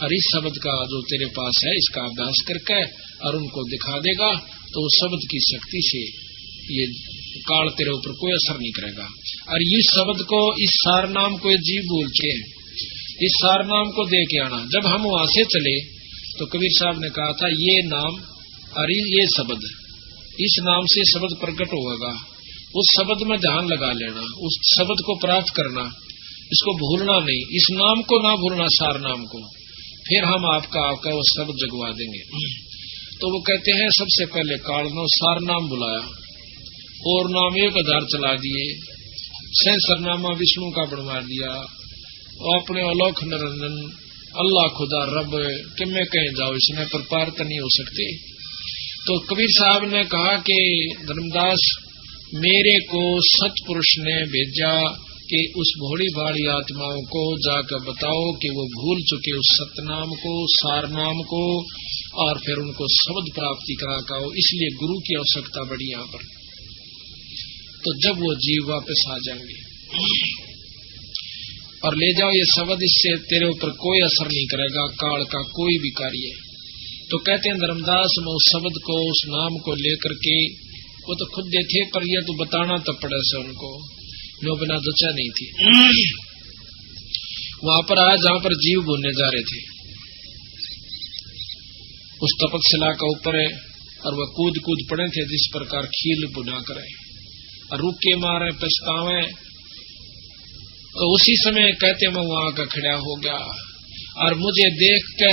और इस शब्द का जो तेरे पास है इसका अभ्यास करके और उनको दिखा देगा, तो उस शब्द की शक्ति से ये काल तेरे ऊपर कोई असर नहीं करेगा। और इस शब्द को, इस सार नाम को जीव बोलते हैं, इस सार नाम को दे के आना। जब हम वहां से चले तो कबीर साहब ने कहा था ये नाम और ये शब्द, इस नाम से शब्द प्रकट होगा, उस शब्द में ध्यान लगा लेना, उस शब्द को प्राप्त करना, इसको भूलना नहीं, इस नाम को ना भूलना, सार नाम को, फिर हम आपका वो शब्द जगवा देंगे। तो वो कहते हैं सबसे पहले काल ने सार नाम बुलाया और नाम 1000 चला दिए, सरनामा विष्णु का बनवा दिया, अपने अलौक निरंजन अल्लाह खुदा रब कि मैं कहीं जाओ इसमें पर पार तो नहीं हो सकते। तो कबीर साहब ने कहा कि धर्मदास मेरे को सतपुरुष ने भेजा कि उस भोली भाड़ी आत्माओं को जाकर बताओ कि वो भूल चुके उस सतनाम को, सार नाम को, और फिर उनको शब्द प्राप्ति कराओ, इसलिए गुरु की आवश्यकता बढ़ी यहाँ पर। तो जब वो जीव वापस आ जाएंगे और ले जाओ ये शब्द, इससे तेरे ऊपर कोई असर नहीं करेगा काल का कोई भी कार्य। तो कहते हैं धर्मदास में उस शब्द को, उस नाम को लेकर के, वो तो खुद देखे पर ये तो बताना तो पड़े से उनको, नो बिना दचा नहीं थी। वहां पर आया जहां पर जीव बोलने जा रहे थे, उस तपस्या का ऊपर है, और वह कूद कूद पड़े थे जिस प्रकार खील बुना करे और रुके मारे पछतावे। तो उसी समय कहते मैं वहां का खड़ा हो गया और मुझे देख के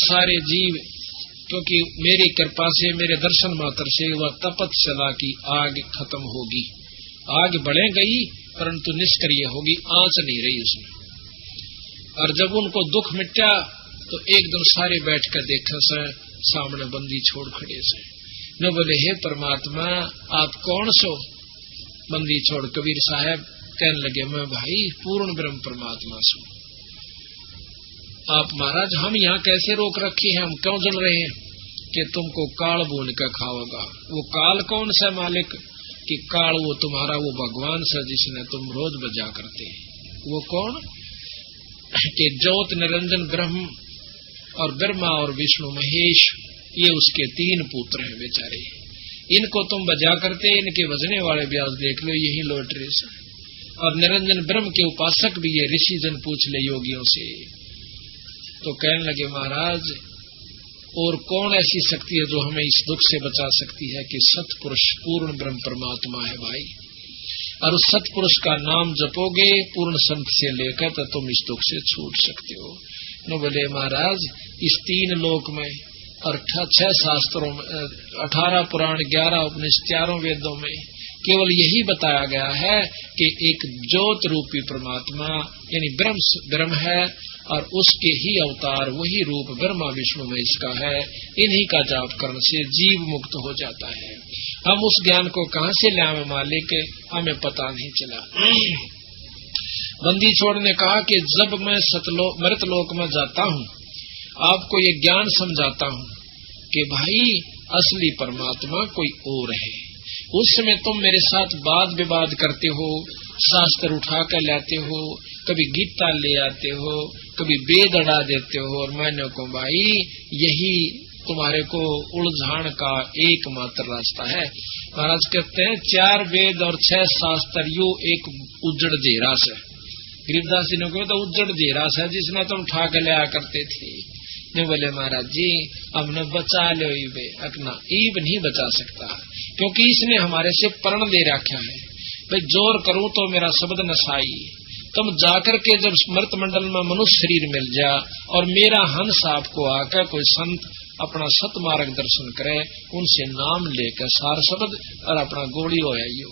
सारे जीव, क्योंकि मेरी कृपा से, मेरे दर्शन मात्र से वह तपस्या की आग खत्म होगी। आग बढ़े गई परंतु निष्क्रिय होगी, आंच नहीं रही उसमें। और जब उनको दुख मिटा तो एकदम सारे बैठ कर देखा से सामने बंदी छोड़ खड़े से, न बोले हे परमात्मा आप कौन सो? बंदी छोड़ कबीर साहब कहने लगे मैं भाई पूर्ण ब्रह्म परमात्मा सु। आप महाराज हम यहाँ कैसे रोक रखे हैं, हम क्यों जल रहे हैं कि तुमको काल बोन का खाओगा। वो काल कौन सा मालिक कि काल वो तुम्हारा वो भगवान सा जिसने तुम रोज बजा करते। वो कौन कि ज्योत निरंजन ब्रह्म और ब्रह्मा और विष्णु महेश, ये उसके 3 पुत्र हैं बेचारे। इनको तुम बजा करते, इनके बजने वाले ब्याज देख लो, यही लॉटरी से। और निरंजन ब्रह्म के उपासक भी ये ऋषि जन पूछ ले योगियों से। तो कहने लगे महाराज और कौन ऐसी शक्ति है जो हमें इस दुख से बचा सकती है कि सतपुरुष पूर्ण ब्रह्म परमात्मा है भाई। और उस सतपुरुष का नाम जपोगे पूर्ण संत से लेकर तो तुम इस दुख से छूट सकते हो। न बोले महाराज इस 3 लोक में और 6 शास्त्रों में 18 पुराण 11 उपनिषद 4 वेदों में केवल यही बताया गया है कि एक ज्योत रूपी परमात्मा यानी ब्रह्म है और उसके ही अवतार वही रूप ब्रह्मा विष्णु महेश का है। इन्हीं का जाप करने से जीव मुक्त हो जाता है। हम उस ज्ञान को कहाँ से लाए मालिक, हमें पता नहीं चला। बंदी छोड़ ने कहा कि जब मैं मृतलोक में जाता हूँ आपको ये ज्ञान समझाता हूँ कि भाई असली परमात्मा कोई और है। उस समय तुम मेरे साथ वाद विवाद करते हो, शास्त्र उठा कर लाते हो, कभी गीता ले आते हो, कभी वेद अड़ा देते हो। और मैंने को भाई यही तुम्हारे को उलझान का एकमात्र रास्ता है। महाराज कहते हैं 4 वेद और 6 शास्त्र यू एक उज्जड़ जेरास है। गरीबदास जी ने कहा तो उज्जड़ जेरास है जिसने तुम ठाक लिया करते थे। ने बोले महाराज जी हमने बचा लो अपना ईब नहीं बचा सकता क्योंकि इसने हमारे से प्रण ले रखा है। भाई जोर करूं तो मेरा शब्द नसाई। तुम जाकर के जब मृत मंडल में मनुष्य शरीर मिल जा और मेरा हंस आपको आकर कोई संत अपना सत मार्ग दर्शन करे, उनसे नाम लेकर सार शब्द और अपना गोली हो आइयो।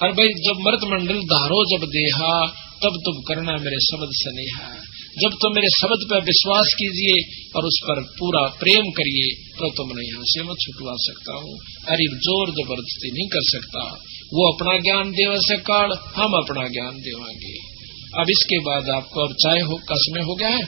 और भाई जब मृत मंडल धारो जब देहा तब तुम करना मेरे शब्द स्नेहा। जब तुम मेरे शब्द पर विश्वास कीजिए और उस पर पूरा प्रेम करिए तो तुमने यहाँ से मैं छुटवा सकता हूँ। अरे जोर जबरदस्ती नहीं कर सकता। वो अपना ज्ञान देवा से काल, हम अपना ज्ञान देवांगे। अब इसके बाद आपको अब चाय हो का समय हो गया है,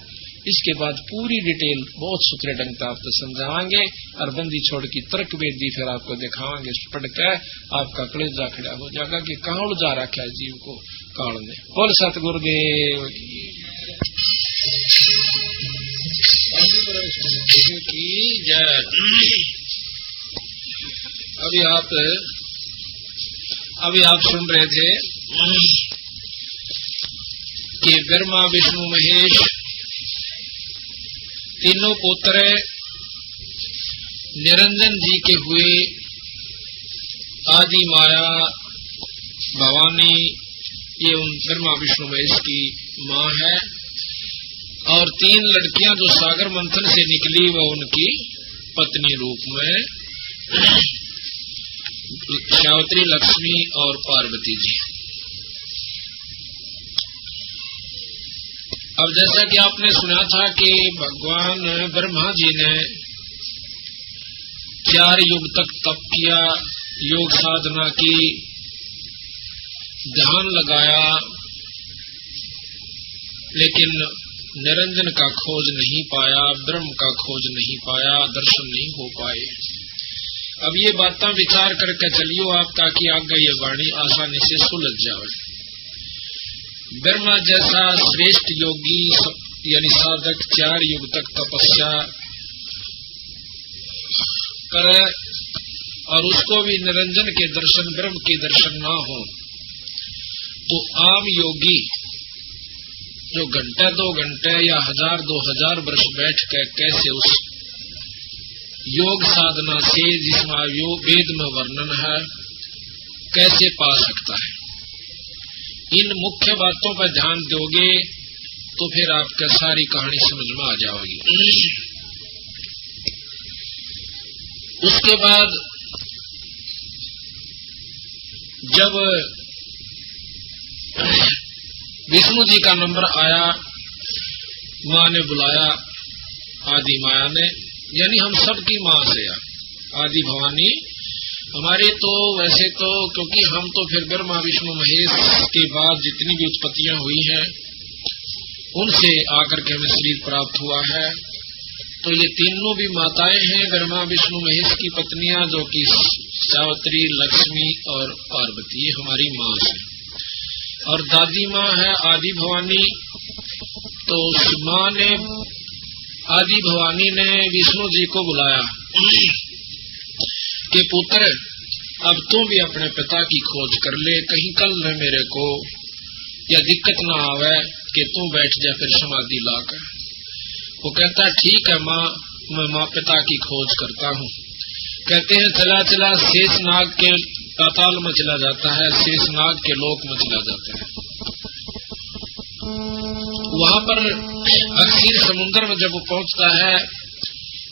इसके बाद पूरी डिटेल बहुत सूत्रे ढंग से आपको समझावांगे और बंदी छोड़ की तर्क वेदी फिर आपको दिखावांगे। पढ़ के आपका कलेजा खड़ा हो जाएगा कि कहाँ उलझा रखा है जीव को काल ने। बोल सतगुरुदेव की जय। अभी आप सुन रहे थे कि ब्रह्मा विष्णु महेश तीनों पुत्र निरंजन जी के हुए। आदि माया भवानी ये उन ब्रह्मा विष्णु महेश की माँ है और 3 लड़कियां जो सागर मंथन से निकली वह उनकी पत्नी रूप में सावित्री, लक्ष्मी और पार्वती जी। अब जैसा कि आपने सुना था कि भगवान ब्रह्मा जी ने 4 युग तक तप किया, योग साधना की, ध्यान लगाया, लेकिन निरंजन का खोज नहीं पाया, ब्रह्म का खोज नहीं पाया, दर्शन नहीं हो पाए। अब ये बातें विचार करके चलियो आप ताकि आगे ये वाणी आसानी से सुलझ जाए। ब्रह्मा जैसा श्रेष्ठ योगी यानी साधक 4 युग तक तपस्या करे और उसको भी निरंजन के दर्शन ब्रह्म के दर्शन ना हो तो आम योगी जो घंटे 2 घंटे या 1000-2000 वर्ष बैठ कर कैसे उस योग साधना से जिसमें वेद में वर्णन है कैसे पा सकता है। इन मुख्य बातों पर ध्यान दोगे तो फिर आपका सारी कहानी समझ में आ जाएगी। उसके बाद जब विष्णु जी का नंबर आया, माँ ने बुलाया, आदि माया ने यानी हम सब की माँ से आदि भवानी हमारे तो वैसे तो क्योंकि हम तो फिर ब्रह्मा विष्णु महेश के बाद जितनी भी उत्पत्तियां हुई हैं उनसे आकर के हमें शरीर प्राप्त हुआ है। तो ये तीनों भी माताएं हैं ब्रह्मा विष्णु महेश की पत्नियां, जो कि सावित्री, लक्ष्मी और पार्वती, ये हमारी माँ है। और दादी माँ है आदि भवानी। तो उस माँ ने, आदि भवानी ने विष्णु जी को बुलाया कि पुत्र अब तू भी अपने पिता की खोज कर ले, कहीं कल न मेरे को या दिक्कत ना आवे कि तू बैठ जा फिर समाधि लाकर। वो कहता ठीक है माँ, मैं माँ पिता की खोज करता हूँ। कहते हैं चला चला शेषनाग के पाताल में चला जाता है, शेषनाग के लोक में चला जाता है। वहाँ पर अक्षीर समुद्र में जब वो पहुँचता है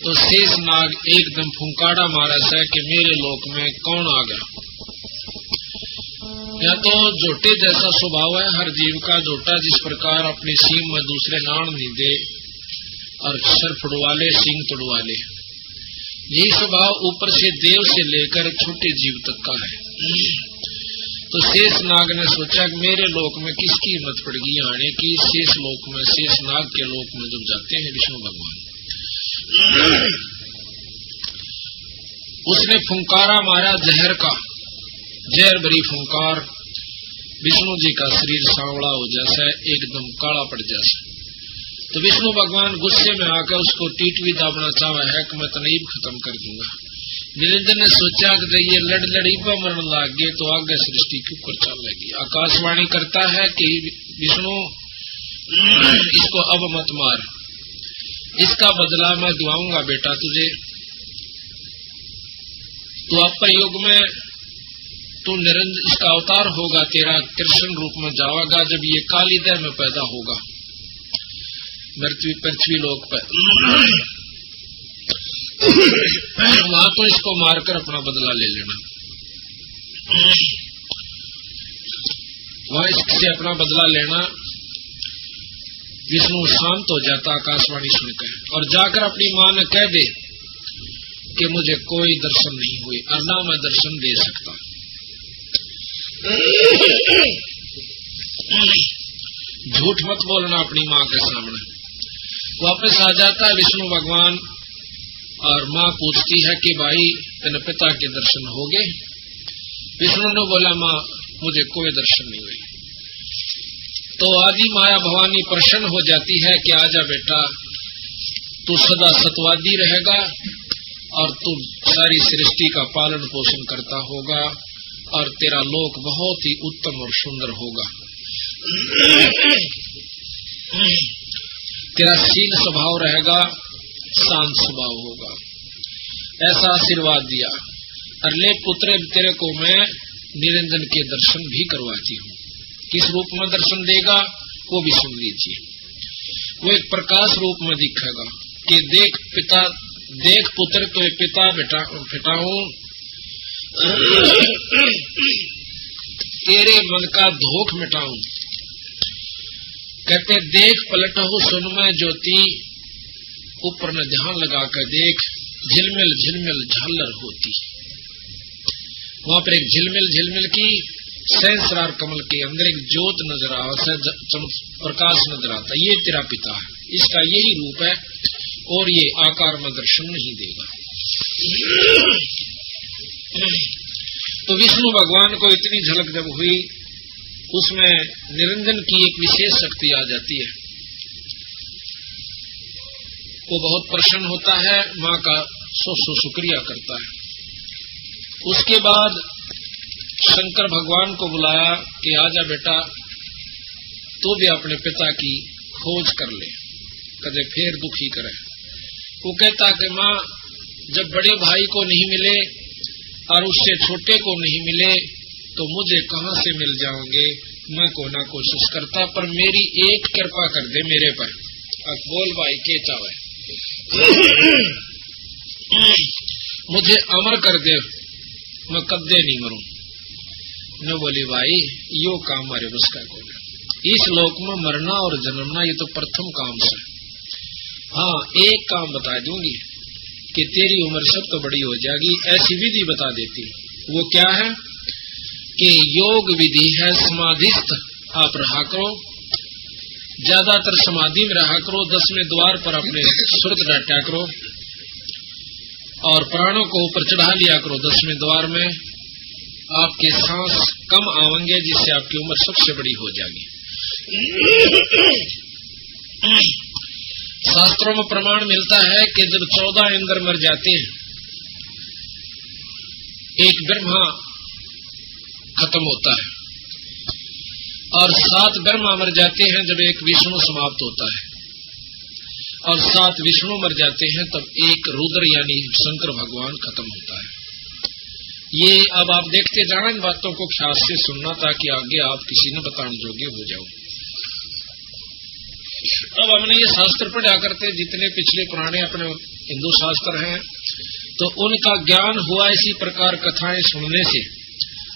तो शेषनाग एकदम फुंकाड़ा मारा है कि मेरे लोक में कौन आ गया। या तो जोटे जैसा स्वभाव है हर जीव का। जोटा जिस प्रकार अपनी सींग में दूसरे नाण नहीं दे और सर फुड़वा ले, सींग तोड़वा ले, यही स्वभाव ऊपर से देव से लेकर छोटे जीव तक का है। तो शेषनाग ने सोचा कि मेरे लोक में किसकी हिम्मत पड़ेगी आने की। शेष लोक में, शेषनाग के लोक में जब जाते हैं विष्णु भगवान, उसने फुंकारा मारा जहर का, जहर भरी फुंकार। विष्णु जी का शरीर सांवला हो जैसा, एकदम काला पड़ जैसा। तो विष्णु भगवान गुस्से में आकर उसको टीटवी दाबना चाहा है कि मैं तनईब खत्म कर दूंगा। निरंजन ने सोचा कि ये लड़ीबा मरने लग गए तो आगे सृष्टि के ऊपर चल लगी। आकाशवाणी करता है कि विष्णु इसको अब मत मार, इसका बदला मैं दिलाऊंगा बेटा तुझे। तो द्वापर युग में तू निरंजन, इसका अवतार होगा तेरा, कृष्ण रूप में जाएगा जब ये काली देह में पैदा होगा पृथ्वी लोक पर। वहां तो इसको मारकर अपना बदला ले लेना, वहां इससे अपना बदला लेना। विष्णु शांत हो जाता आकाशवाणी सुनकर और जाकर अपनी मां ने कह दे कि मुझे कोई दर्शन नहीं हुए और ना मैं दर्शन दे सकता। झूठ मत बोलना अपनी मां के सामने। वापस आ जाता विष्णु भगवान और मां पूछती है कि भाई तेरे पिता के दर्शन हो गए? विष्णु ने बोला मां मुझे कोई दर्शन नहीं हुए। तो आदि माया भवानी प्रसन्न हो जाती है कि आजा बेटा, तू सदा सतवादी रहेगा और तू सारी सृष्टि का पालन पोषण करता होगा और तेरा लोक बहुत ही उत्तम और सुंदर होगा। तेरा शील स्वभाव रहेगा, शांत स्वभाव होगा। ऐसा आशीर्वाद दिया। और ले पुत्र तेरे को मैं निरंजन के दर्शन भी करवाती हूँ। किस रूप में दर्शन देगा वो भी सुन लीजिए। वो एक प्रकाश रूप में दिखेगा कि देख पिता, देख पुत्र तो पिता बेटाऊं तेरे मन का धोख मिटाऊं। कहते देख पलटहु सुन में ज्योति, ऊपर न ध्यान लगा कर देख, झिलमिल झिलमिल झालर होती। वहां पर एक झिलमिल झिलमिल की सहस्रार कमल के अंदर एक ज्योत नजर आता, प्रकाश नजर आता। ये तेरा पिता है, इसका यही रूप है और ये आकार में दर्शन नहीं देगा। तो विष्णु भगवान को इतनी झलक जब हुई, उसमें निरंजन की एक विशेष शक्ति आ जाती है। वो बहुत प्रसन्न होता है, माँ का सौ शुक्रिया करता है। उसके बाद शंकर भगवान को बुलाया कि आजा बेटा, तू भी अपने पिता की खोज कर ले, कदे फिर दुखी करे। वो कहता कि माँ जब बड़े भाई को नहीं मिले और उससे छोटे को नहीं मिले तो मुझे कहाँ से मिल जाओगे। मैं को ना कोशिश करता, पर मेरी एक कृपा कर दे मेरे पर। अब बोल भाई के चावे मुझे अमर कर दे, मैं कदे नहीं मरूं। न बोली भाई यो काम हमारे बस का को, इस लोक में मरना और जन्मना ये तो प्रथम काम से। हाँ एक काम बता दूंगी कि तेरी उम्र सब तो बड़ी हो जाएगी, ऐसी विधि बता देती वो क्या है कि योग विधि है समाधिस्थ आप रहा करो, ज्यादातर समाधि में रहा करो, 10वें द्वार पर अपने सुरत डाटा करो और प्राणों को ऊपर चढ़ा लिया करो 10वें द्वार में। आपके सांस कम आवेंगे जिससे आपकी उम्र सबसे बड़ी हो जाएगी। शास्त्रों में प्रमाण मिलता है कि जब 14 इंद्र मर जाते हैं, एक ब्रह्मा खत्म होता है और 7 ब्रह्मा मर जाते हैं जब एक विष्णु समाप्त होता है, और 7 विष्णु मर जाते हैं तब एक रुद्र यानी शंकर भगवान खत्म होता है। ये अब आप देखते जाना, इन बातों को ख्याल से सुनना ताकि आगे आप किसी ने बताने योग्य हो जाओ। अब हमने ये शास्त्र पढ़ा करते, जितने पिछले पुराने अपने हिंदू शास्त्र हैं, तो उनका ज्ञान हुआ इसी प्रकार कथाएं सुनने से।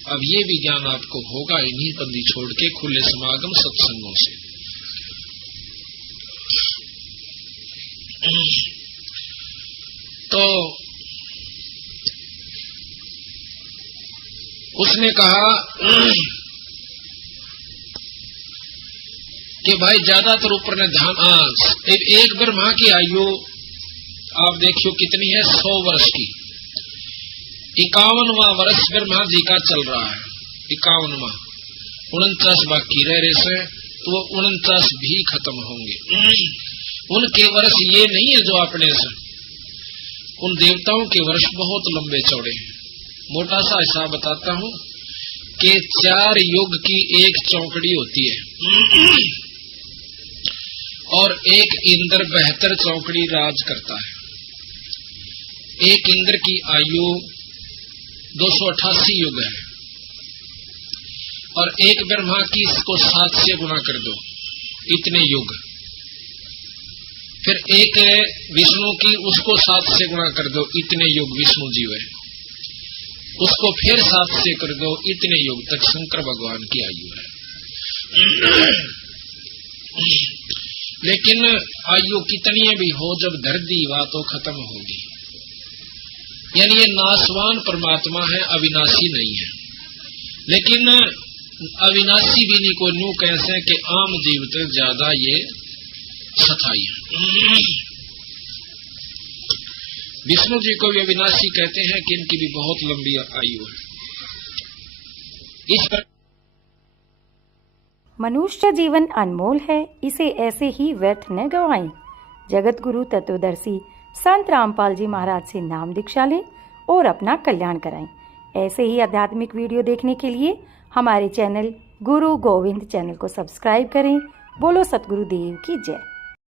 अब ये भी ज्ञान आपको होगा इन्हीं बंदी छोड़ के खुले समागम सत्संगों से। तो उसने कहा कि भाई ज्यादातर ऊपर ने ध्यान, एक ब्रह्मा की आयु आप देखियो कितनी है, 100 वर्ष की। 51वां वर्ष ब्रह्मा जी का चल रहा है, 51वां, 49 बाकी रह रहे से, तो 49 भी खत्म होंगे। उनके वर्ष ये नहीं है जो अपने से, उन देवताओं के वर्ष बहुत लंबे चौड़े हैं। मोटा सा हिसाब बताता हूँ कि 4 युग की एक चौकड़ी होती है और एक इंद्र 72 चौकड़ी राज करता है। एक इंद्र की आयु 288 युग है और एक ब्रह्मा की इसको 7 से गुना कर दो, इतने युग। फिर एक विष्णु की, उसको 7 से गुना कर दो, इतने युग विष्णु जीव है। उसको फिर 7 से कर दो, इतने युग तक शंकर भगवान की आयु है। लेकिन आयु कितनी भी हो, जब धरती वा तो खत्म होगी। यानी ये नाशवान परमात्मा है, अविनाशी नहीं है। लेकिन अविनाशी भी नहीं को नू कैसे कि आम जीव से ज्यादा ये सथाई है। विष्णु जी को भी अविनाशी कहते हैं कि इनकी भी बहुत लंबी आयु है। इस पर मनुष्य जीवन अनमोल है, इसे ऐसे ही व्यर्थ न गवाएं। जगत गुरु तत्वदर्शी संत रामपाल जी महाराज से नाम दीक्षा लें और अपना कल्याण कराएं। ऐसे ही आध्यात्मिक वीडियो देखने के लिए हमारे चैनल गुरु गोविंद चैनल को सब्सक्राइब करें। बोलो सतगुरुदेव की जय।